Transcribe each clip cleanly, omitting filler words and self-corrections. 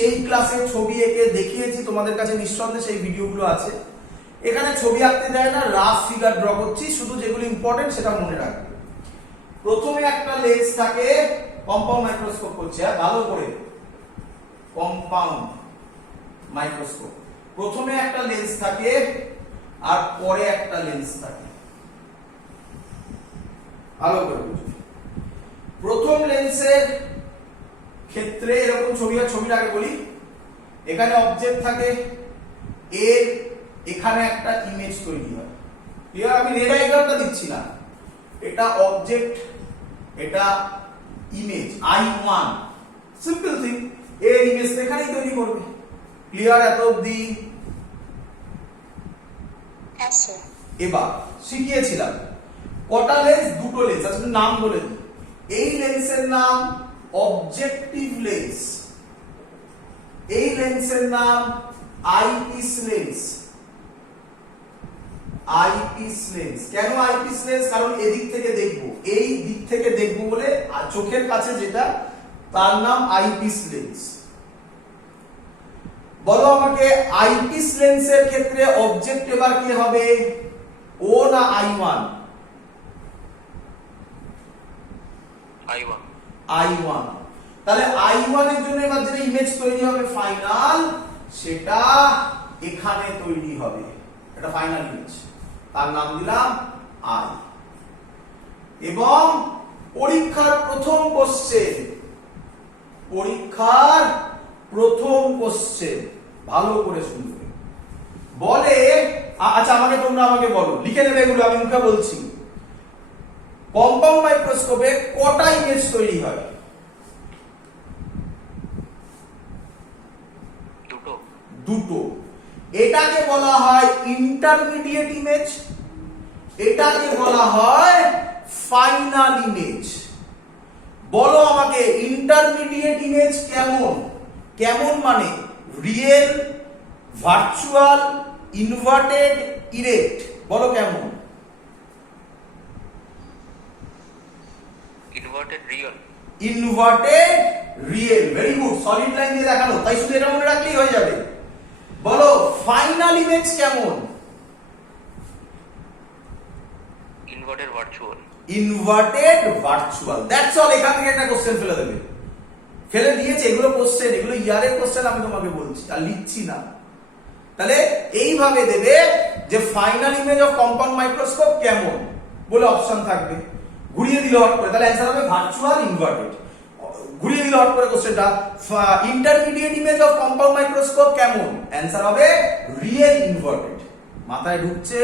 সেই ক্লাসে ছবি এঁকে দেখিয়েছি তোমাদের কাছে, নিঃসন্দেহে সেই ভিডিওগুলো আছে। এখানে ছবি আঁকতে দেয় না, রাফ ফিগার ড্র করছি, শুধু যেগুলো ইম্পর্টেন্ট সেটা মনে রাখবে। প্রথমে একটা লেন্স থাকে, কম্পাউন্ড মাইক্রোস্কোপ করছে, ভালো করে, কম্পাউন্ড মাইক্রোস্কোপ। প্রথমে একটা লেন্স থাকে আর পরে একটা লেন্স থাকে, ভালো করে বুঝবে। প্রথম লেন্সের ক্ষেত্রে এরকম ছবির আগে বলি, এখানে অবজেক্ট থাকে, এর এখানে একটা ইমেজ তৈরি হয়। ক্লিয়ার? আমি রে ডায়াগ্রামটা দিচ্ছি না, এটা অবজেক্ট, এটা ইমেজ, I1, সিম্পল থিং। এর ইমেজ এখানেই তৈরি করবে। ক্লিয়ার এত অবধি? এবার শিখিয়েছিলাম কটা লেন্স, দুটো লেন্স। আচ্ছা নাম বলে দিই, এই লেন্সের নাম অবজেক্টিভ লেন্স, এই লেন্সের নাম আইপিস লেন্স। আইপিস লেন্স কেন আইপিস লেন্স? কারণ এদিক থেকে দেখবো, এই দিক থেকে দেখবো বলে চোখের কাছে যেটা, তার নাম আইপিস লেন্স। বলো আমাকে, আইপিস লেন্সের ক্ষেত্রে অবজেক্ট এবার কি হবে, ও না I1? I1। তাহলে I1 এর জন্য এবার যেটা ইমেজ তৈরি হবে ফাইনাল, সেটা এখানে তৈরি হবে, এটা ফাইনাল ইমেজ, তার নাম দিলাম I। এবং পরীক্ষার প্রথম কোশ্চেন ভালো করে শুনবে, বলে, আচ্ছা আমাকে বলো, লিখে নেবে এগুলো, আমি মুখে বলছি। কম্পাউন্ড মাইক্রোস্কোপে কটা ইমেজ তৈরি হয়? দুটো। এটাকে বলা হয় ইন্টারমিডিয়েট ইমেজ, এটাকে বলা হয় ফাইনাল ইমেজ। বলো আমাকে, ইন্টারমিডিয়েট ইমেজ কেমন? কেমন মানে রিয়েল, ভার্চুয়াল, ইনভার্টেড, ইরেক্ট, বলো কেমন? Inverted real. Very good, solid line দিয়ে দেখানো, তাই শুধু এটা মনে রাখলেই হয়ে যাবে। বলো ফাইনাল ইমেজ কেমন? Inverted virtual. That's all. এখান থেকে একটা কোশ্চেন ফেলে দেবে, ফেলে দিয়েছে। এগুলো কোশ্চেন, এগুলো ইয়ারের কোশ্চেন, আমি তোমাকে বলছি, আর লিখছি না। তাহলে এইভাবে দেবে যে final image of compound microscope কেমন বলে অপশন থাকবে। ঘুরিয়ে দিলে হট করে, তাহলে অ্যান্সার হবে ভার্চুয়াল, ইনভার্টেড। ঘুরিয়ে দিলে হট করে কোশ্চেনটা, intermediate image of compound microscope কেমন? অ্যান্সার হবে রিয়েল, ইনভার্টেড। মাথায় ঢুকছে?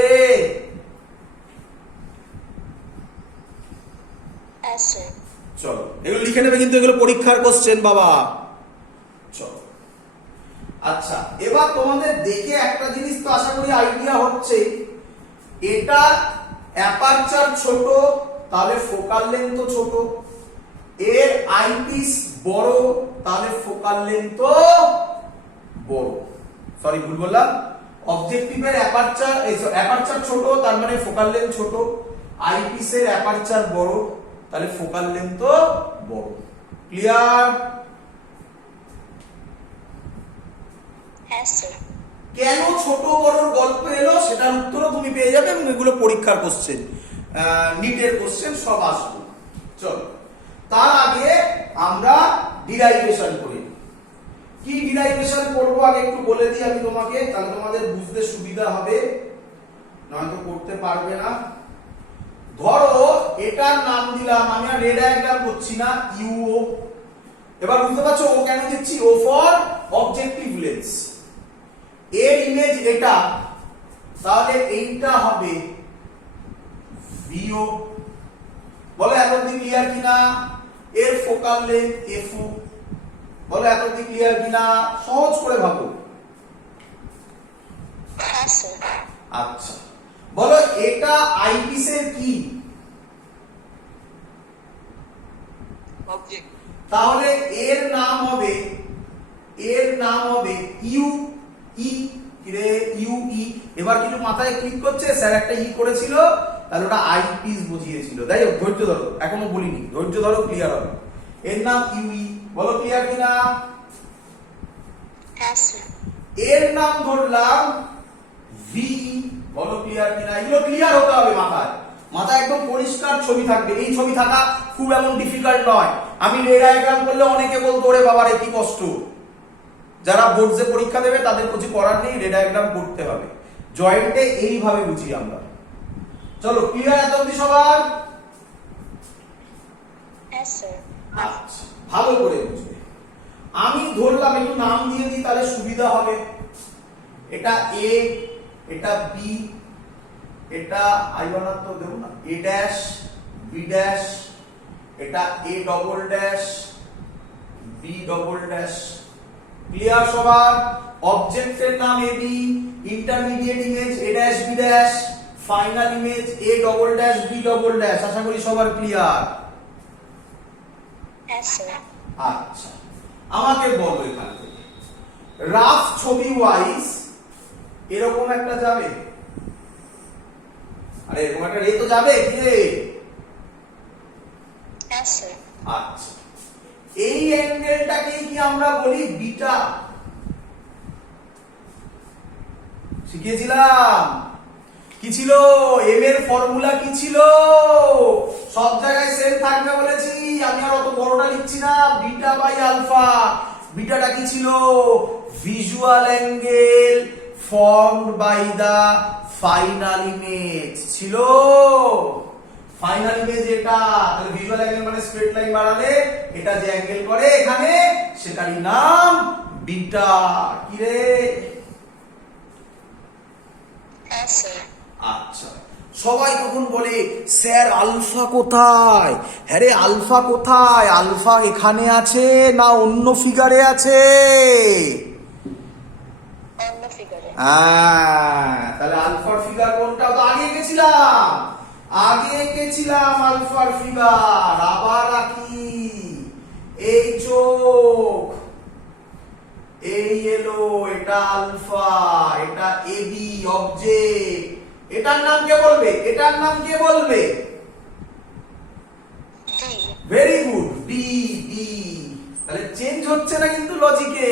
চলো এগুলো লিখে নেবে, কিন্তু এগুলো পরীক্ষার কোশ্চেন বাবা। চলো আচ্ছা, এবার তোমাদের দেখে একটা জিনিস তো আশা করি আইডিয়া হচ্ছে, এটা অ্যাপারচার ছোট, তাহলে ফোকাল লেন্থ ছোট। এর আইপিস বড়, তাহলে ফোকাল লেন্থ বড়। সরি ভুল বললাম, অবজেক্টিভের অ্যাপারচার ছোট, তার মানে ফোকাল লেন্থ ছোট। আইপিসের অ্যাপারচার বড়, তাহলে ফোকাল লেন্থ বড়। ক্লিয়ার? কেন ছোট বড়র গল্প এলো সেটার উত্তরও তুমি পেয়ে যাবে, এবং এগুলো পরীক্ষার কোশ্চেন, নিটের কোশ্চেন সব আসবে। চলো তার আগে আমরা ডিরাইভেশন করি। কি ডিরাইভেশন করবো আগে একটু বলে দিই আমি তোমাকে, তাহলে তোমাদের বুঝতে সুবিধা হবে, নয়তো করতে পারবে না। ধরো এটার নাম দিলাম, আমি আর রে ডায়াগ্রাম করছি না, ইউও। এবার বুঝতে পারছো ও কেন দিচ্ছি? O for objective lens. এর ইমেজ এটা, তাহলে এইটা হবে ভিও। বলো এতদিন ক্লিয়ার কিনা? এর ফোকাল লেন্থ এফও। বলো এতদিন ক্লিয়ার কিনা? সহজ করে ভাবো। আচ্ছা বলো এটা আইপিসের কি? অবজেক্ট। তাহলে এর নাম হবে ইউ ই। রে ইউ ই। এবার কিছু মাথায় ক্লিক করছে, স্যার একটা ই করেছিল, তাহলে ওটা আইপিস বুঝিয়েছিল। তাই ধৈর্য ধরো, এখনো বলিনি, ধৈর্য ধরো, ক্লিয়ার হবে। এর নাম ইউ ই। বলো ক্লিয়ার কিনা? হ্যাঁ স্যার। এর নাম ধরলাম ভি। বলো ক্লিয়ার কিনা? এগুলো ক্লিয়ার হতে হবে মাথায়, মাথায় একদম পরিষ্কার ছবি থাকবে। এই ছবি থাকা খুব এমন ডিফিকাল্ট নয়। আমি রে ডায়াগ্রাম করলে অনেকে বলতো ওরে বাবা রে কি কষ্ট। যারা বোর্ডে পরীক্ষা দেবে তাদের কিছু করার নেই, রে ডায়াগ্রাম করতে হবে। জয়েন্টে এইভাবে বুঝি আমরা। চলো ক্লিয়ার এত অবধি সবার? হ্যাঁ স্যার। আচ্ছা, ভালো করে বুঝবে। আমি ধরলাম, একটু নাম দিয়ে দিই তাহলে সুবিধা হবে। এটা এ, এটা বি, এটা আই বানার তো দেবো না, এ ড্যাশ বি ড্যাশ, এটা A double dash B double dash. Clear সবার? অবজেক্টের নাম A B, intermediate image A dash B dash, final image A double dash B double dash. আশা করি সবার ক্লিয়ার। হ্যাঁ স্যার। আচ্ছা, আমাকে বলো এখান থেকে রাফ ছবি ওয়াইজ এরকম একটা যাবে? আরে এরকম একটা রে তো যাবে কি রে? হ্যাঁ স্যার। আচ্ছা, এই অ্যাঙ্গেলটাকেই কি আমরা বলি বিটা? শিখিয়েছিলাম কি ছিল? এম এর ফর্মুলা কি ছিল? সব জায়গায় সেম থাকবে বলেছি, আমি আর অত বড়টা লিখছি না। Beta by alpha. বিটাটা কি ছিল? Visual angle formed by the final image ছিল। ফাইনাল ইমেজ এটা, তাহলে ভিজুয়াল অ্যাঙ্গেল মানে স্ট্রেট লাইন বাড়ালে এটা যে অ্যাঙ্গেল করে এখানে, সেটারই নাম বিটা। কি রে? হ্যাঁ স্যার। আচ্ছা, সবাই তখন বলে স্যার আলফা কোথায়? হ্যাঁ রে, আলফা কোথায়? আলফা এখানে আছে না অন্য ফিগারে আছে? অন্য ফিগারে। হ্যাঁ, তাহলে আলফার ফিগার কোনটা? তো আগে এঁকেছিলাম, আগে এঁকেছিলাম আলফার ফিগার। আবার আঁকি। এই চোখ, এই এলো, এটা আলফা, এটা এবি অবজেক্ট। এটার নাম কে বলবে? এটার নাম কে বলবে? D. Very good, D. D. তাহলে চেঞ্জ হচ্ছে না কিন্তু লজিকে,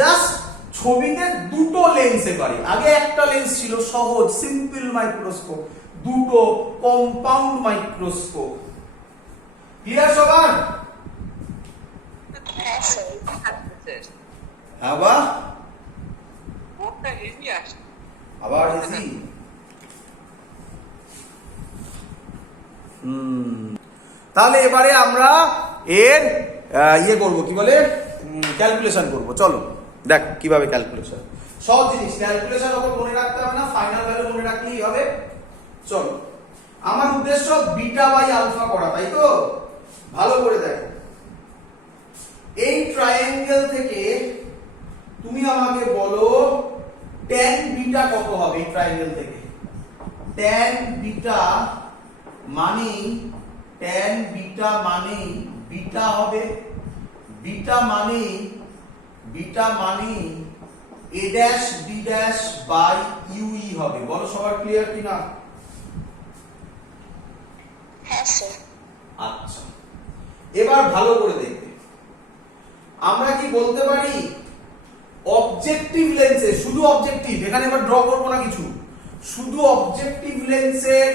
জাস্ট ছবিতে দুটো লেন্স এবারে। আগে একটা লেন্স ছিল সহজ সিম্পল মাইক্রোস্কোপ, দুটো কম্পাউন্ড মাইক্রোস্কোপ। ক্লিয়ার সবার? হ্যাঁ স্যার। হ্যাঁ বা ওটা হেভি আসে। আবার ইজি। তাহলে এবারে আমরা এর ইয়ে করব, কি বলে, ক্যালকুলেশন করব। চলো দেখ কিভাবে ক্যালকুলেশন। সব জিনিস ক্যালকুলেশন অত মনে রাখতে হবে না, ফাইনাল ভ্যালু মনে রাখলেই হবে। চলো, আমার উদ্দেশ্য বিটা বাই আলফা করা, তাই তো? ভালো করে দেখো, এই ট্রায়াঙ্গেল থেকে তুমি আমাকে বলো tan বিটা কত হবে? এই ট্রায়াঙ্গেল থেকে tan বিটা মানে, tan বিটা মানে বিটা হবে, বিটা মানে, বিটা মানে a dash b dash by ue হবে। বলো সবার ক্লিয়ার কিনা? হ্যাঁ স্যার। আচ্ছা, এবার ভালো করে দেখবে, আমরা কি বলতে পারি অবজেক্টিভ লেন্সে, শুধু অবজেক্টিভ, এখানে এবার ড্র করবো না কিছু, শুধু অবজেক্টিভ লেন্সের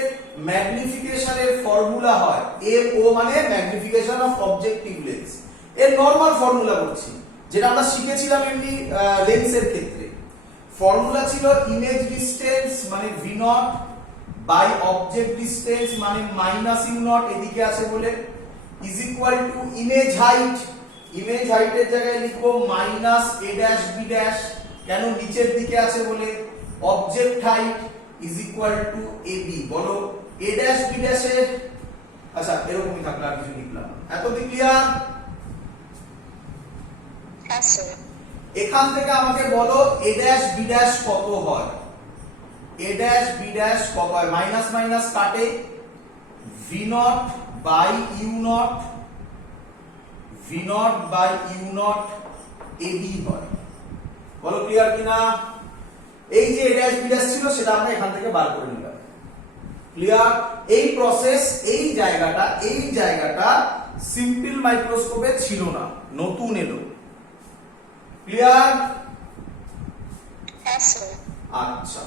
ম্যাগনিফিকেশনের ফর্মুলা হয় MO মানে ম্যাগনিফিকেশন অফ অবজেক্টিভ লেন্স। এর নরমাল ফর্মুলা বলছি, যেটা আমরা শিখেছিলাম এমনি লেন্সের ক্ষেত্রে। ফর্মুলা ছিল ইমেজ ডিসটেন্স মানে V naught by object distance মানে মাইনাস ইউ নট, এদিকে আছে বলে, is equal to image height. Image হাইটের জায়গায় লিখবো minus A dash B dash, কেন? নিচের দিকে আছে বলে। Object height is equal to A B. বলো এ ড্যাশ বি ড্যাশের, আচ্ছা এরকমই থাকলে আর কিছু লিখলাম না। এতদিন ক্লিয়ার? হ্যাঁ স্যার। এখান থেকে আমাকে বলো এ ড্যাশ বি ড্যাশ কত হয়? এ ড্যাশ বি ড্যাশ কত হয়? মাইনাস মাইনাস কাটে, V naught by U naught, V naught by U naught A B হয়। বলো ক্লিয়ার কিনা? এই যে এ ড্যাশ বি ড্যাশ ছিল সেটা আমরা এখান থেকে বার করে নিলাম। ক্লিয়ার? এই প্রসেস, এই জায়গাটা সিম্পল মাইক্রোস্কোপে ছিল না, নতুন এলো। ক্লিয়ার? হ্যাঁ স্যার আচ্ছা,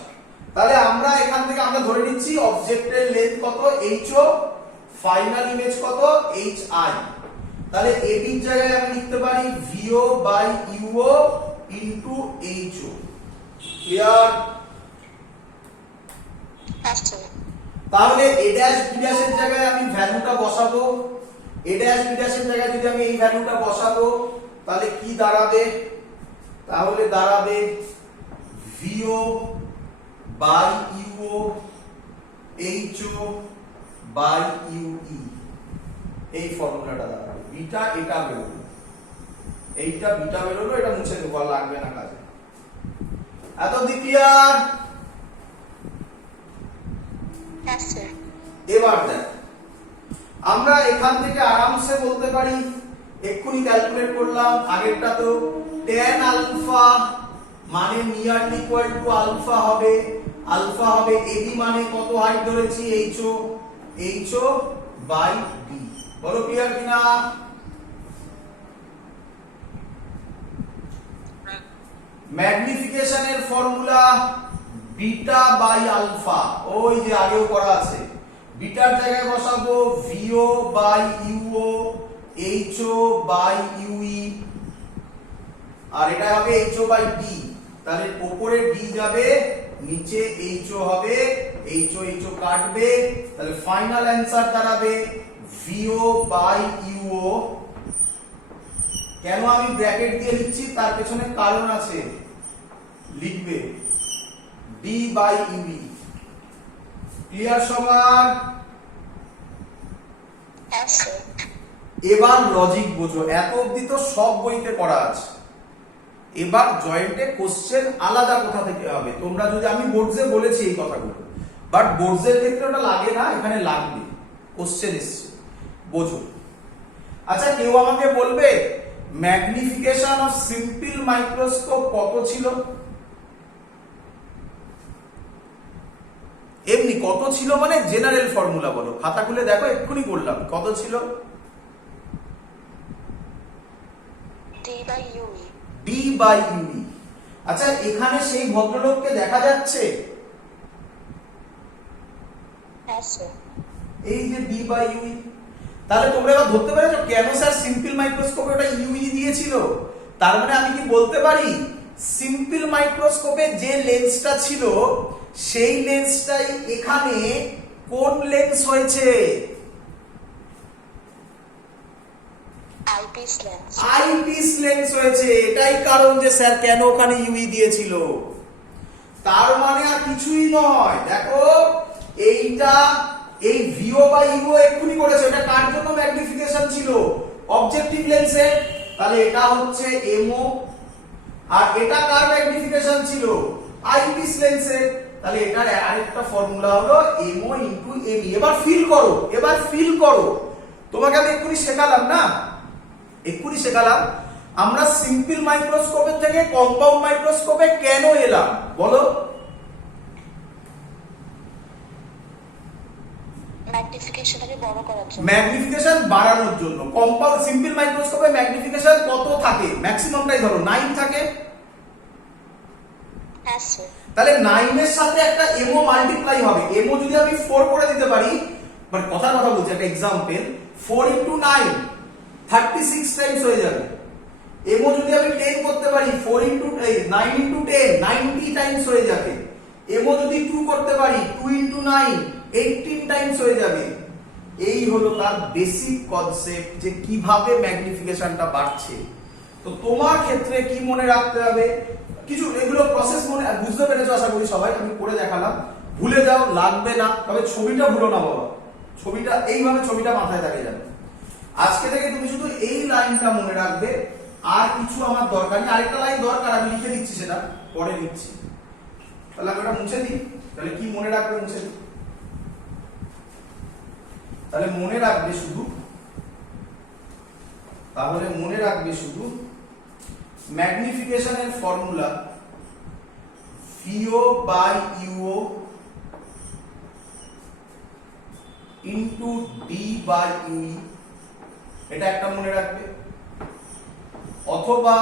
তাহলে আমরা এখান থেকে আমরা ধরে নিচ্ছি অবজেক্টের লেন্থ কত HO, ফাইনাল ইমেজ কত HI। তাহলে AB এর জায়গায় আমি লিখতে পারি VO by UO into HO। Clear? হ্যাঁ স্যার তাহলে A ড্যাশ B ড্যাশের জায়গায় আমি ভ্যালুটা বসাবো, A ড্যাশ B ড্যাশের জায়গায় যদি আমি এই ভ্যালুটা বসাবো তাহলে কি দাঁড়াবে? তাহলে দাঁড়াবে VO by UO HO by UE। এই ফর্মুলাটা দাঁড়াবে। বিটা এটা বেরোলো, এইটা বিটা বেরোলো, এটা মুছে দেবো, আর লাগবে না কাজে। এত অবধি ক্লিয়ার? হ্যাঁ স্যার এবার দেখ, আমরা এখান থেকে আরামসে বলতে পারি, এক্ষুনি ক্যালকুলেট করলাম, আগেরটা তো tan আলফা মানে নিয়ারলি ইকুয়াল টু আলফা হবে, আলফা হবে AB মানে কত হাইট ধরেছি HO বাই D। বলো ক্লিয়ার কিনা? ম্যাগনিফিকেশনের ফর্মুলা বিটা বাই আলফা, ওই যে আগেও করা আছে। বিটার জায়গায় বসাবো VO by UO HO by UE, আর এটা হবে HO বাই D। তাহলে উপরে D যাবে, নিচে HO হবে, HO কাটবে, তাহলে ফাইনাল অ্যানসার দাঁড়াবে VO বাই UO। কেন আমি ব্র্যাকেট দিয়ে লিখছি তার পেছনে কারণ আছে, লিখবে D বাই UE। ক্লিয়ার সবার? হ্যাঁ স্যার এবার লজিক বোঝো, এত অবধি তো সব বইতে করা আছে। এবার জয়েন্টে কোশ্চেন আলাদা কোথা থেকে হবে, তোমরা যদি, আমি বোর্ডসে বলেছি এই কথাগুলো, বাট বোর্ডসের ক্ষেত্রে ওটা লাগে না, এখানে লাগবে, কোশ্চেন এসছে, বোঝো। আচ্ছা, কেউ আমাকে বলবে ম্যাগনিফিকেশন অফ সিম্পল মাইক্রোস্কোপ কত ছিল? এমনি কত ছিল মানে জেনারেল ফর্মুলা বলো, খাতা খুলে দেখো, এক্ষুনি বললাম কত ছিল। D by UE D by UE। আচ্ছা, এখানে সেই ভদ্রলোককে দেখা যাচ্ছে? হ্যাঁ স্যার এই যে D বাই UE। তাহলে তোমরা এবার ধরতে পেরেছো কেন স্যার সিম্পল মাইক্রোস্কোপে ওটা UE দিয়েছিল? তার মানে আমি কি বলতে পারি সিম্পল মাইক্রোস্কোপে যে লেন্সটা ছিল সেই লেন্সটাই এখানে কোন লেন্স হয়েছে? আইপিস লেন্স আইপিস লেন্স হয়েছে। এটাই কারণ যে স্যার কেন ওখানে UE দিয়েছিল। তার মানে আর কিছুই নয়, দেখো এইটা, এই VO বাই UO এক্ষুনি করেছে, এটা কার জন্য ম্যাগনিফিকেশন ছিল? অবজেক্টিভ লেন্সের। তাহলে এটা হচ্ছে MO, আর এটা কার ম্যাগনিফিকেশন ছিল? আইপিস লেন্সের। তাহলে এটার আরেকটা ফর্মুলা হলো MO ইনটু ME। এবার ফিল করো, এবার ফিল করো, তোমাকে আমি এক্ষুনি শেখালাম না, এক্ষুনি শেখালাম আমরা সিম্পল মাইক্রোস্কোপের থেকে কম্পাউন্ড মাইক্রোস্কোপে কেন এলাম বলো? ম্যাগনিফিকেশনটাকে বড় করার জন্য, ম্যাগনিফিকেশন বাড়ানোর জন্য। কম্পাউন্ড সিম্পল মাইক্রোস্কোপে ম্যাগনিফিকেশন কত থাকে? ম্যাক্সিমামটাই ধরো 9 থাকে। হ্যাঁ স্যার তাহলে 9 এর সাথে একটা MO মাল্টিপ্লাই হবে। MO যদি আমি 4 করে দিতে পারি, মানে কথার কথা বলছি, একটা एग्जांपल, 4 ইনটু 9 36 টাইমস হয়ে যাবে। MO যদি আমি 10 করতে পারি, 4 ইনটু 9 ইনটু 10 90 টাইমস হয়ে যাবে। MO যদি 2 করতে পারি, 2 ইনটু 9 18 টাইমস হয়ে যাবে। এই হলো তার বেসিক কনসেপ্ট যে কিভাবে ম্যাগনিফিকেশনটা বাড়ছে। তো তোমার ক্ষেত্রে কি মনে রাখতে হবে, কিছু এগুলো প্রসেস মনে বুঝতে পেরেছো আশা করি সবাই। আমি করে দেখালাম, ভুলে যাও লাগবে না, তবে ছবিটা ভুলো না বাবা, ছবিটা এইভাবে ছবিটা মাথায় থাকে যাবে। আজকে থেকে তুমি শুধু এই লাইনটা মনে রাখবে, আর কিছু আমার দরকার নেই। আরেকটা লাইন দরকার, আমি লিখে দিচ্ছি, সেটা পরে লিখছি। তাহলে আমি এটা মুছে দিই, তাহলে কি মনে রাখবে মুছে দিই। তাহলে মনে রাখবে শুধু, তাহলে মনে রাখবে শুধু ম্যাগনিফিকেশনের formula VO by UO into D by UE, এটা একটা মনে রাখবে। অথবা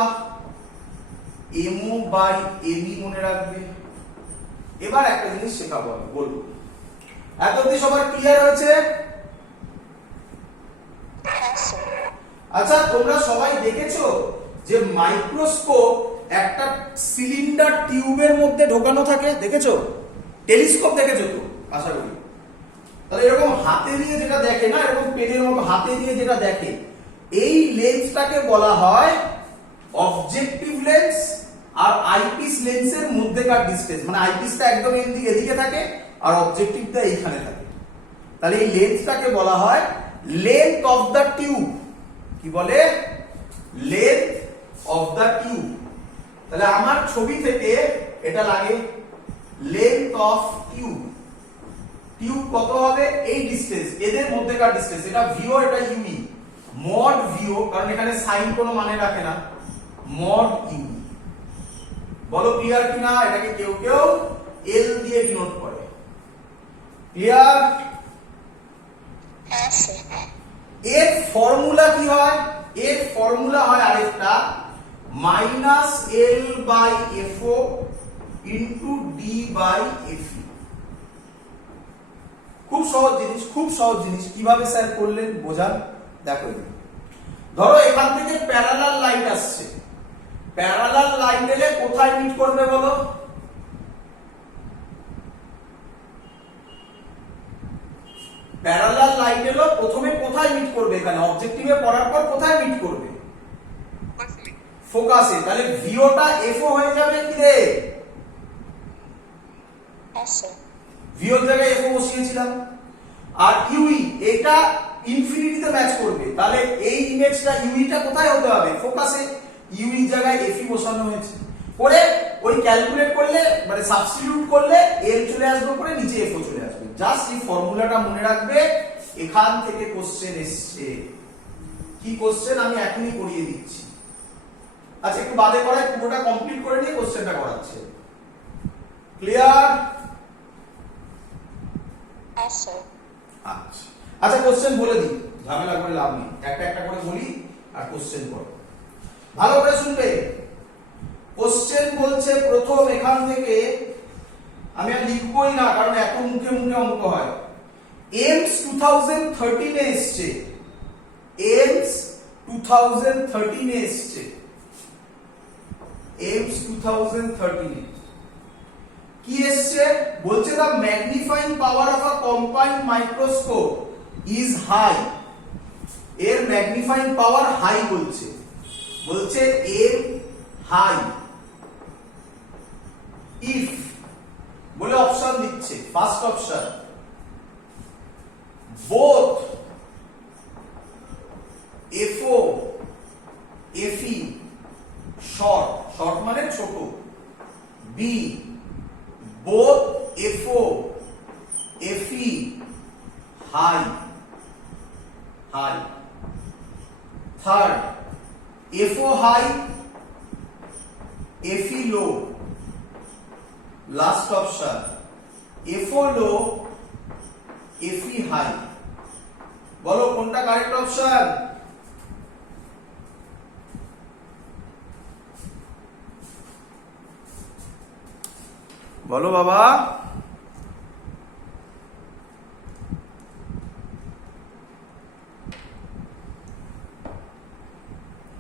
এমও বাই এবি মনে রাখবে। এবার একটা জিনিস শেখাবো আমি, বলবো এত অবধি সবার ক্লিয়ার হয়েছে? হ্যাঁ স্যার। আচ্ছা তোমরা সবাই দেখেছো যে মাইক্রোস্কোপ একটা সিলিন্ডার টিউবের মধ্যে ঢোকানো থাকে, দেখেছো? টেলিস্কোপ দেখেছো তো আশা করি। তাহলে এরকম হাতে দিয়ে যেটা দেখে না, এরকম পেনের মতো হাতে দিয়ে যেটা দেখে, এই লেন্সটাকে বলা হয় অবজেক্টিভ লেন্স আর আইপিস লেন্সের মধ্যেকার ডিসটেন্স। মানে আইপিসটা একদম এদিকে থাকে আর অবজেক্টিভটা এইখানে থাকে। তাহলে এই লেন্সটাকে বলা হয় লেন্থ অফ দ্য টিউব। কি বলে? Length of the tube. তাহলে আমার ছবি থেকে এটা লাগে লেন্থ অফ টিউব। টিউব কত হবে? এই ডিসটেন্স, এদের মধ্যেকার ডিসটেন্স। এটা ভিও, এটা ইউই। মড ভিও, কারণ এখানে সাইন কোনো মানে রাখে না, মড ইউ। বলো ক্লিয়ার কিনা? এটাকে কেউ কেউ এল দিয়ে ডিনোট করে। ক্লিয়ার? হ্যাঁ স্যার। এর ফর্মুলা কি হয়? এর ফর্মুলা হয় আরেকটা, minus L by F O into D by F E. খুব সহজ জিনিস, খুব সহজ জিনিস। কিভাবে স্যার করলেন বোঝান, দেখো। ধরো এখান থেকে প্যারালাল লাইন আসছে, প্যারালাল লাইন এলে কোথায় মিট করবে বলো? প্যারালাল লাইন এলো, প্রথমে কোথায় মিট করবে? এখানে অবজেক্টিভে পড়ার পর কোথায় মিট করবে? ফোকাসে। তাহলে ভিওটা এফও হয়ে যাবে কি রে? হ্যাঁ স্যার। ভিওর জায়গায় এফও বসিয়েছিলাম। আর ইউই এটা ইনফিনিটিতে ম্যাচ করবে, তাহলে এই ইমেজটা ইউইটা কোথায় হতে হবে? ফোকাসে। ইউই জায়গায় এফই বসানো হয়েছে। করে ওই ক্যালকুলেট করলে, মানে সাবস্টিটিউট করলে এল চলে আসবে, করে নিচে এফও চলে আসবে। জাস্ট এই ফর্মুলাটা মনে রাখবে। এখান থেকে কোশ্চেন এসছে। কি কোশ্চেন আমি এখনই করিয়ে দিচ্ছি। আচ্ছা একটু বাদে করায়, পুরোটা কমপ্লিট করে নিয়ে কোশ্চেনটা করাচ্ছে। ক্লিয়ার? হ্যাঁ স্যার। আচ্ছা আচ্ছা, কোশ্চেন বলে দিই, ঝামেলা করে লাভ নেই। একটা একটা করে বলি আর কোশ্চেন করো, ভালো করে শুনবে। কোশ্চেন বলছে প্রথম এখান থেকে, আমি আর লিখবই না কারণ এত মুখে মুখে অঙ্ক হয়। এমস 2013 এ এসছে, এমস 2013 এ এসছে, এমস 2013 এ কি এসছে? বলছে the magnifying power of a combined microscope is high. এর ম্যাগনিফাইং পাওয়ার হাই বলছে, বলছে এম হাই ইফ বলে অপশন দিচ্ছে। First option, both F O F E short, short মানে ছোট। B, both FO FE high, high. Third, FO high FE low. Last option, FO low FE high. বলো কোনটা correct option? বলো বাবা।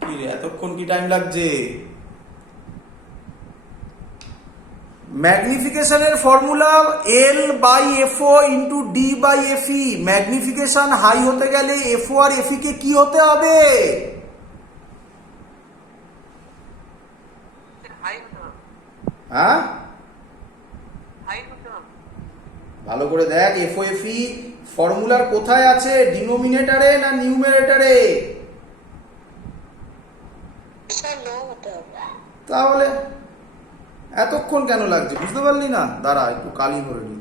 কি রে এতক্ষণ কি টাইম লাগছে? ম্যাগনিফিকেশনের formula L by F O into D by F E. Magnification high হতে গেলে এফও আর এফই কে কি হতে হবে? হ্যাঁ ভালো করে দেখ, এফও এফই ফর্মুলার কোথায় আছে? ডিনোমিনেটরে না নিউমারেটরে? স্যার লো হতে হবে। তাহলে এতক্ষণ কেন লাগছে বুঝতে পারলি না? দাঁড়া একটু কালি করে নি।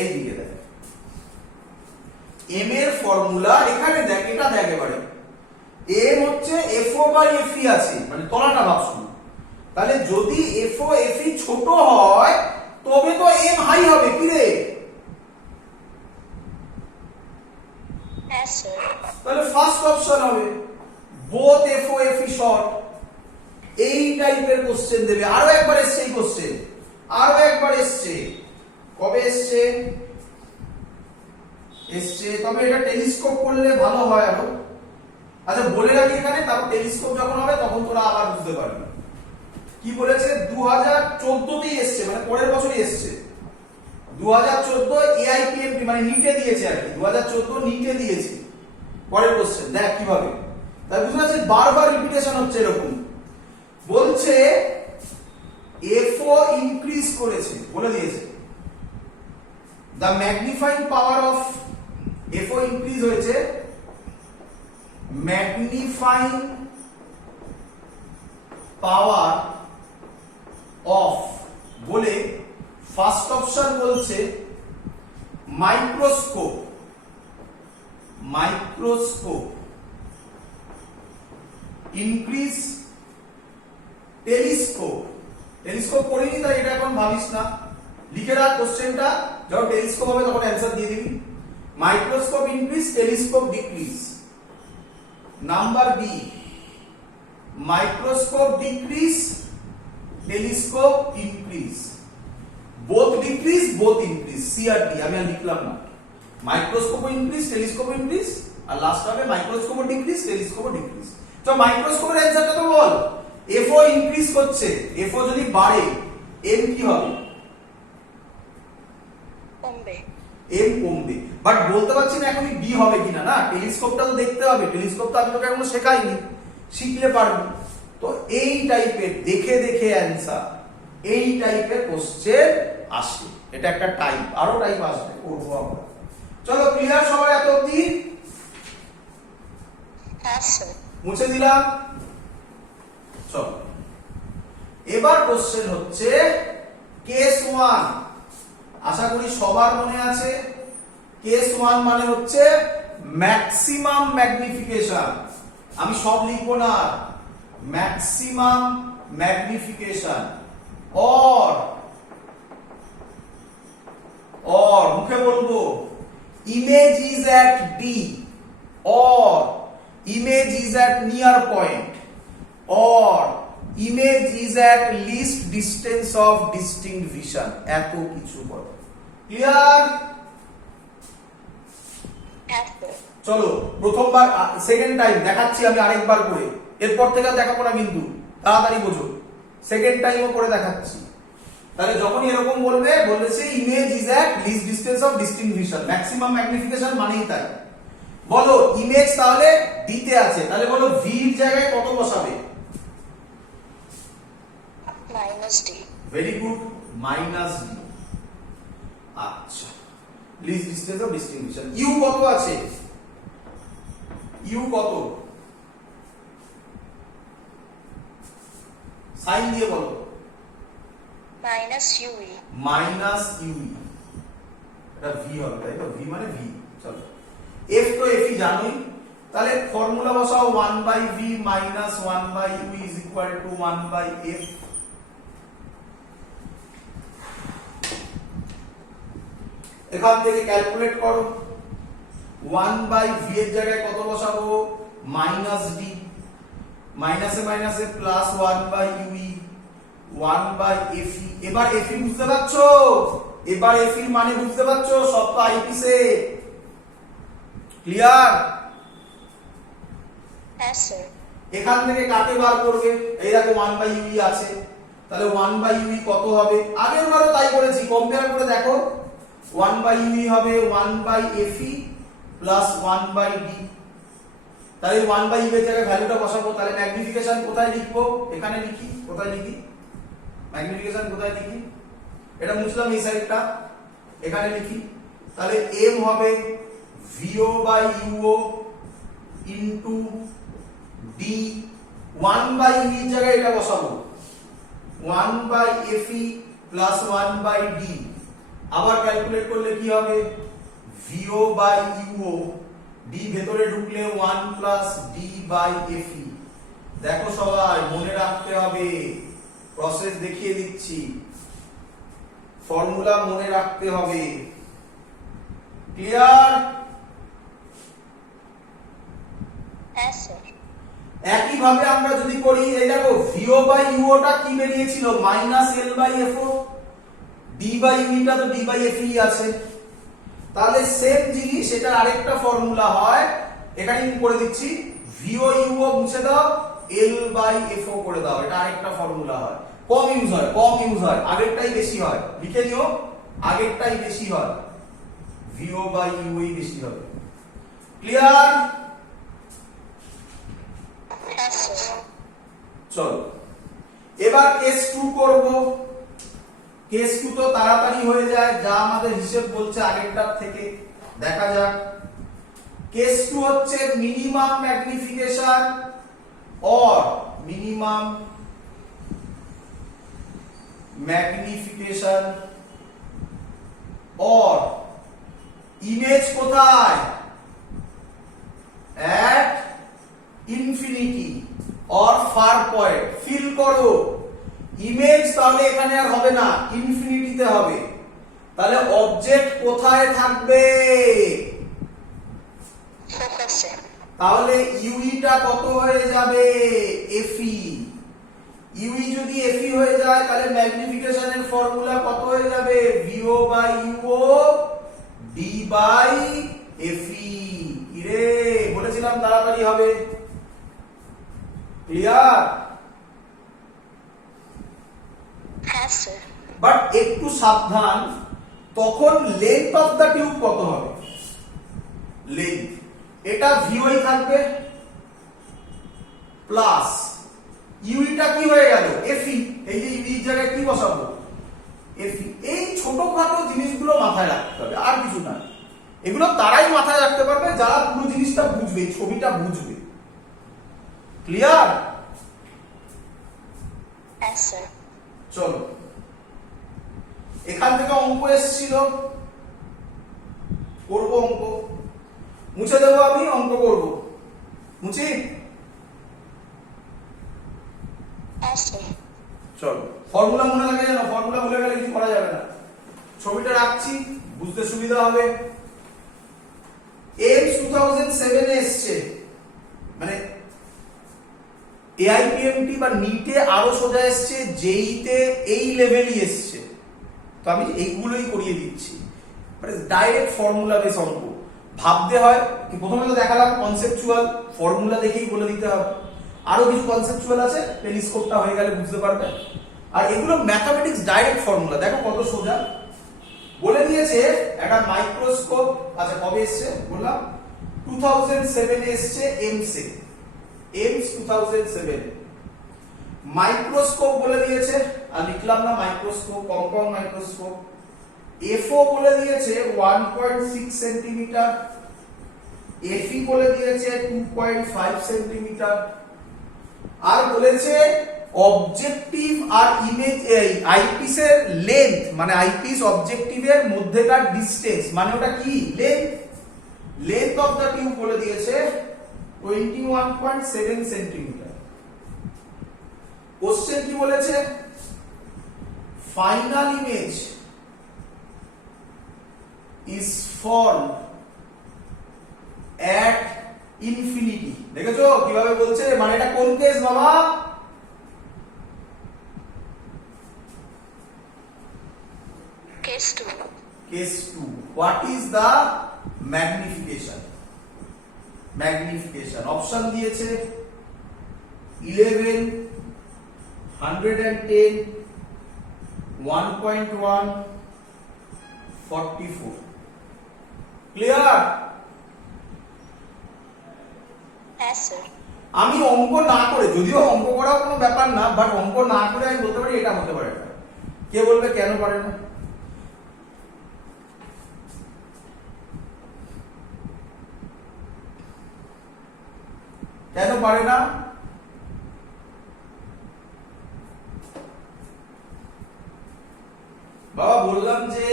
এই দিকে দেখ, এম এর ফর্মুলা এখানে দেখ, এটা দেখ এবারে। এম হচ্ছে এফও বাই এফই আছে, মানে তলাটা ভাব শুরু। তাহলে যদি এফও এফই ছোট হয় তবে আই হবে কি রে? Yes, sir. তাহলে ফার্স্ট অপশন হবে বোথ এফও এফই শর্ট। এই টাইপের কোশ্চেন দেবে। আরো একবার এসছে এই কোশ্চেন, আরো একবার এসছে। কবে এসছে? তবে এটা টেলিস্কোপ করলে ভালো হয় আরো। আচ্ছা বলে রাখি এখানে, তারপর টেলিস্কোপ যখন হবে তখন তোরা আবার বুঝতে পারবি। কি বলেছে? 2014তেই এসছে, মানে পরের বছরই এসছে। 2014 এআইপিএমটি মানে নিটে দিয়েছে আর কি, 2014 নিটে দিয়েছে। পরের কোশ্চেন দেখ কিভাবে, তাই বুঝতে পারছিস? বারবার রিপিটেশন হচ্ছে এরকম। বলছে এফও ইনক্রিজ করেছে, বলে দিয়েছে the magnifying power of F O increase হয়েছে, ম্যাগনিফাইং পাওয়ার অফ বলে ফার্স্ট অপশন বলছে microscope. Microscope increase telescope. Telescope করিনি তাই এটা এখন ভাবিস না, লিখে রাখ কোশ্চেনটা, যখন টেলিস্কোপ হবে তখন অ্যান্সার দিয়ে দিবি। Microscope increase, telescope decrease. Number B, microscope decrease, telescope increase. Both decrease, both increase. C আর ডি আমি আর লিখলাম না। মাইক্রোস্কোপ ইনক্রিজ, টেলিস্কোপ ইনক্রিজ, আর লাস্ট হবে মাইক্রোস্কোপ ডিক্রিজ, টেলিস্কোপ ডিক্রিজ। তো মাইক্রোস্কোপের অ্যান্সারটা তো বল। এফও ইনক্রিজ করছে, এফও যদি বাড়ে এম কি হবে? কমবে। এম কমবে। বাট বলতে পারছি না এখনই বি হবে কিনা। না, টেলিস্কোপটা তো দেখতে হবে, টেলিস্কোপ তো আমি তোকে এখনো শেখাইনি, শিখলে পারবি। তো এই টাইপের দেখে দেখে অ্যান্সার, এই টাইপের কোশ্চেন আসে। এটা একটা টাইপ, আরো টাইপ আসবে, করবো আমরা। চলো ক্লিয়ার সবার এত অবধি? Yes, sir. মুছে দিলাম। চলো এবার কোশ্চেন হচ্ছে কেস 1। আশা করি সবার মনে আছে। কেস 1 মানে হচ্ছে ম্যাক্সিমাম ম্যাগনিফিকেশন। আমি সব লিখবো না, ম্যাক্সিমাম ম্যাগনিফিকেশন অর মুখে বলবো image is at D or image is at near point or image is at least distance of distinct vision। এত কিছু বল। ক্লিয়ার? Yes, sir. চলো প্রথমবার, সেকেন্ড টাইম দেখাচ্ছি আমি আরেকবার করে, এরপর থেকে আর দেখাবো না কিন্তু, তাড়াতাড়ি বোঝো। সেকেন্ড টাইমও করে দেখাচ্ছি। তাহলে যখনই এরকম বলেছে image is at least distance of distinct vision, maximum magnification মানেই তাই। বলো ইমেজ তাহলে ডি তে আছে, তাহলে বলো ভি এর জায়গায় কত বসাবে? Minus D. Very good, minus D. আচ্ছা, least distance of distinct vision. U কত আছে? ইউ কত? সাইন দিয়ে বলো। Minus UE. Minus U. এটা ভি হবে, তাই তো? ভি মানে ভি। চলো এফ তো এফই জানোই, তাহলে ফর্মুলা বসাও 1/v minus 1/u is equal to 1/f। এখান থেকে ক্যালকুলেট করো। 1/v এর জায়গায় কত বসাবো? মাইনাস ডি, মাইনাসে মাইনাসে প্লাস 1/ue 1/fe। এবার এফি বুঝতে পারছো? এবার এফির মানে বুঝতে পারছো? সব তো আইপিসে। ক্লিয়ার? Yes, sir. এখান থেকে কাটে বার করবে। এই দেখো 1/ue আছে, তাহলে 1/ue কত হবে? আগের বারও তাই করেছি, কম্পেয়ার করে দেখো। 1/ue হবে 1/fe প্লাস 1/d। তাহলে 1/u এর জায়গায় ভ্যালুটা বসাবো। তাহলে ম্যাগনিফিকেশন কোথায় লিখবো? এখানে লিখি। কোথায় লিখি ম্যাগনিফিকেশন? কোথায় লিখি? এটা মুছলাম এই সাইডটা, এখানে লিখি। তাহলে m হবে VO/UO ইনটু d। 1/e এর জায়গায় এটা বসাবো 1/fe প্লাস 1/d। আবার ক্যালকুলেট করলে কি হবে? VO/UO, d ভেতরে ঢুকলে 1 প্লাস d/fe। দেখো সবাই মনে রাখতে হবে, প্রসেস দেখিয়ে দিচ্ছি। ফর্মুলা মনে রাখতে হবে। ক্লিয়ার? হ্যাঁ স্যার। একই ভাবে আমরা যদি করি, এই দেখো ভিও বাই ইউওটা কি বেরিয়েছিল, minus L by F O, D by ইউটা তো ডি বাই এফই আছে। তাহলে সেম জিনিস, এটার আরেকটা ফর্মুলা হয়, এখানে আমি করে দিচ্ছি, ভিও ইউও মুছে দাও, এল বাই এফও করে দাও, এটা আরেকটা ফর্মুলা হয়। কম ইউজ হয়, আগেরটাই বেশি হয়, লিখে নিও, আগেরটাই বেশি হয়, ভিও বাই ইউই বেশি হবে। ক্লিয়ার? হ্যাঁ স্যার। চলো এবার কেস 2 করব। কেস 2 তো তাড়াতাড়ি হয়ে যায়, যা আমাদের হিসেব বলছে আগেরটার থেকে। দেখা যাক। কেস 2 হচ্ছে minimum magnification or minimum magnification or image কোথায়, at infinity or far point. Fill করো ইমেজ, তাহলে এখানে আর হবে না, ইনফিনিটিতে হবে। তাহলে অবজেক্ট কোথায় থাকবে, ফোকাসে। তাহলে ইউইটা কত হয়ে যাবে, এফই। ইউই যদি এফই হয়ে যায়, তাহলে ম্যাগনিফিকেশনের ফর্মুলা কত হয়ে যাবে, ভিও বাই ইউও ডি বাই এফই। ইরে বলেছিলাম তাড়াতাড়ি হবে। ক্লিয়ার? হ্যাঁ স্যার। বাট একটু সাবধান, তখন লেন্থ অফ দা টিউব কত হবে, লেন্থ, এটা ভিওই থাকবে প্লাস ইউইটা কি হয়ে গেল, এফই। এই যে ইউই জায়গায় কি বসাবো, এফই। এই ছোটখাটো জিনিসগুলো মাথায় রাখতে হবে, আর কিছু না। এগুলো তারাই মাথায় রাখতে পারবে যারা পুরো জিনিসটা বুঝবে, ছবিটা বুঝবে। ক্লিয়ার? হ্যাঁ স্যার। চলো এখান থেকে অঙ্ক এসেছিল, করব অঙ্ক, মুছে দেবো আমি, অঙ্ক করব, মুছি। হ্যাঁ স্যার। চলো ফর্মুলা মনে লাগে জানো, ফর্মুলা ভুলে গেলে কিছু করা যাবে না। ছবিটা রাখছি, বুঝতে সুবিধা হবে। এইমস 2007 এ এসছে, মানে এআইপিএমটি বা নিটে আরো সোজা এসছে, জেইতে এই লেভেলই এসছে। তো আমি এইগুলোই করিয়ে দিচ্ছি, মানে ডাইরেক্ট ফর্মুলা বেস অঙ্ক। ভাবতে হয় কি, প্রথমে তো দেখালাম কনসেপচুয়াল, ফর্মুলা দেখেই বলে দিতে হবে। আরো কিছু কনসেপচুয়াল আছে, টেলিস্কোপটা হয়ে গেলে বুঝতে পারবে। আর এগুলো ম্যাথমেটিক্স ডাইরেক্ট ফর্মুলা, দেখো কত সোজা। বলে দিয়েছে একটা মাইক্রোস্কোপ, আচ্ছা কবে এসছে বললাম, 2007 এ এসছে এমসে, এইমস 2007। মাইক্রোস্কোপ বলে দিয়েছে, আর লিখলাম না মাইক্রোস্কোপ, কম্পাউন্ড মাইক্রোস্কোপ। এফও বলে দিয়েছে 1.6 সেন্টিমিটার, এফই বলে দিয়েছে 2.5 সেন্টিমিটার। আর বলেছে অবজেক্টিভ আর ইমেজ, আইপিসের লেন্থ, মানে আইপিস অবজেক্টিভের মধ্যেকার ডিসটেন্স, মানে ওটা কি, length. Length of the tube বলে দিয়েছে 21.7 সেন্টিমিটার। কোশ্চেন কি বলেছে, final image is formed at infinity. দেখেছো কিভাবে বলছে, মানে এটা কোন কেস বাবা, case 2। Case 2। What is the magnification, magnification option দিয়েছে 11, 110, 1.1, 44। ক্লিয়ার? হ্যাঁ স্যার। আমি অঙ্ক না করে, যদিও অঙ্ক করাও কোনো ব্যাপার না, বাট অঙ্ক না করে আমি বলতে পারি এটা হতে পারে না। কে বলবে কেন পারে না? কেন পারে না? বাবা বললাম যে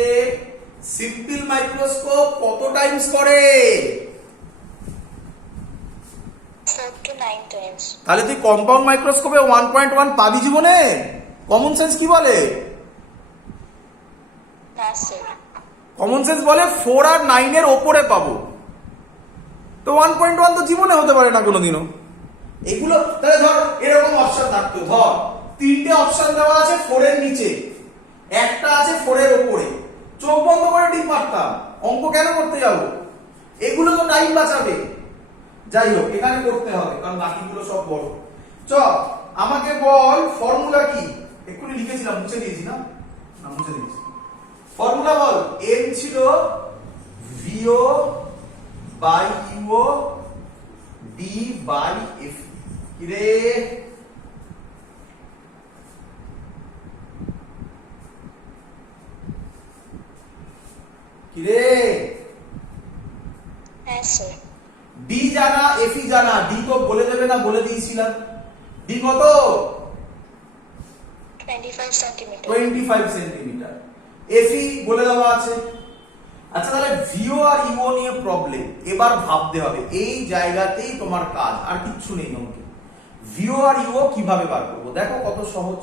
সিম্পল মাইক্রোস্কোপ কত টাইমস করে, 4 to 9 times। তাহলে তুই কম্পাউন্ড মাইক্রোস্কোপে 1.1 পাবি জীবনে? কমন সেন্স কি বলে? Yes, sir. কমন সেন্স বলে 4 আর 9 এর ওপরে পাবো, তো 1.1 তো জীবনে হতে পারে না কোনোদিনও। এগুলো তাহলে ধর এরকম অপশন থাকতো, ধর তিনটে অপশন দেওয়া আছে 4 এর নিচে, একটা আছে 4 এর ওপরে, চোখ বন্ধ করে টিক মারতাম, অঙ্ক কেন করতে যাবো? এগুলো তো টাইম বাঁচাবে। যাই হোক, এখানে করতে হবে কারণ বাকিগুলো সব বড়। চ আমাকে বল ফর্মুলা কি, এক্ষুনি লিখেছিলাম, মুছে দিয়েছি না? না, মুছে দিয়েছি। ফর্মুলা বল, m ছিল VO by UO D by F। কিরে কিরে Yes, sir. D জানা, F জানা, D তো বলে দেবে না, বলে দিয়েছিলাম। D কত? 25 centimeter. 25 সেন্টিমিটার। এফি বলে দেওয়া আছে। আচ্ছা, তাহলে ভিও আর ইও নিয়ে প্রবলেম, এবার ভাবতে হবে, এই জায়গাতেই তোমার কাজ, আর কিচ্ছু নেই অঙ্কে। ভিও আর ইও কিভাবে বার করবো, দেখো কত সহজ।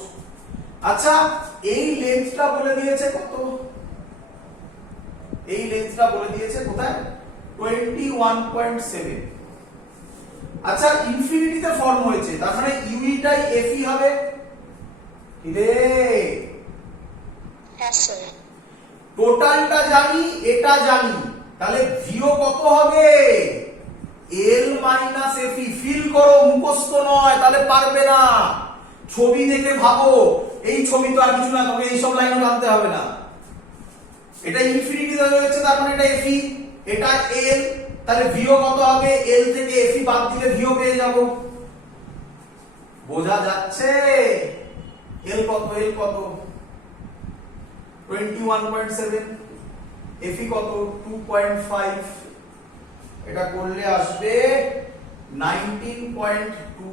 আচ্ছা, এই লেন্থটা বলে দিয়েছে কত? এই লেন্থটা বলে দিয়েছে কোথায়? 21.7। আচ্ছা, ইনফিনিটিতে ফর্ম হয়েছে, তার মানে ইউইটাই এফই হবে। কিরে Yes, sir. টোটালটা জানি, এটা জানি, তাহলে ভিও কত হবে? L minus এফি। ফিল করো, মুখস্থ নয়, তাহলে পারবে না। ছবি দেখে ভাবো, এই ছবি তো আর কিছু না, তবে এইসব লাইনও জানতে হবে না। এটা ইনফিনিটি দেওয়া হয়েছে, তার মানে এটা এফি, এটা এল, তাহলে ভিও কত হবে? এল থেকে এফি বাদ দিলে ভিও পেয়ে যাব। বোঝা যাচ্ছে? এল কত? এল কত? 21.7। এফি কত? 2.5। এটা করলে আসবে 19.2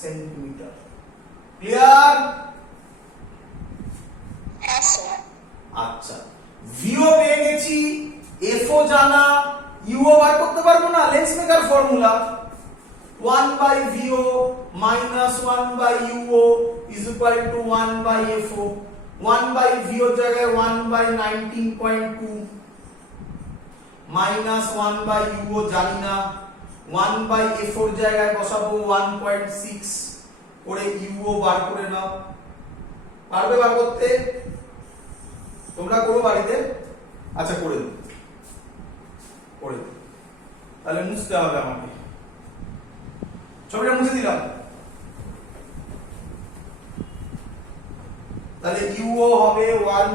সেন্টিমিটার। ক্লিয়ার? Yes, sir. আচ্ছা, ভিও পেয়ে গেছি, এফও জানা, ইউও বার করতে পারবো না, lens maker formula 1 by V O minus 1 by U O is equal to 1 by F O. 1 by V O জায়গায় 1 বাই 19.2 মাইনাস 1 বাই ইউও জানি না, 1 বাই এফওর জায়গায় বসাবো 1.6 করে ইউও বার করে নাও। পারবে বার করতে? তোমরা করো বাড়িতে। আচ্ছা, করে দিই, করে দিই। তাহলে মুছতে হবে আমাকে, ছবিটা মুছে দিলাম। তাহলে ইউও হবে 1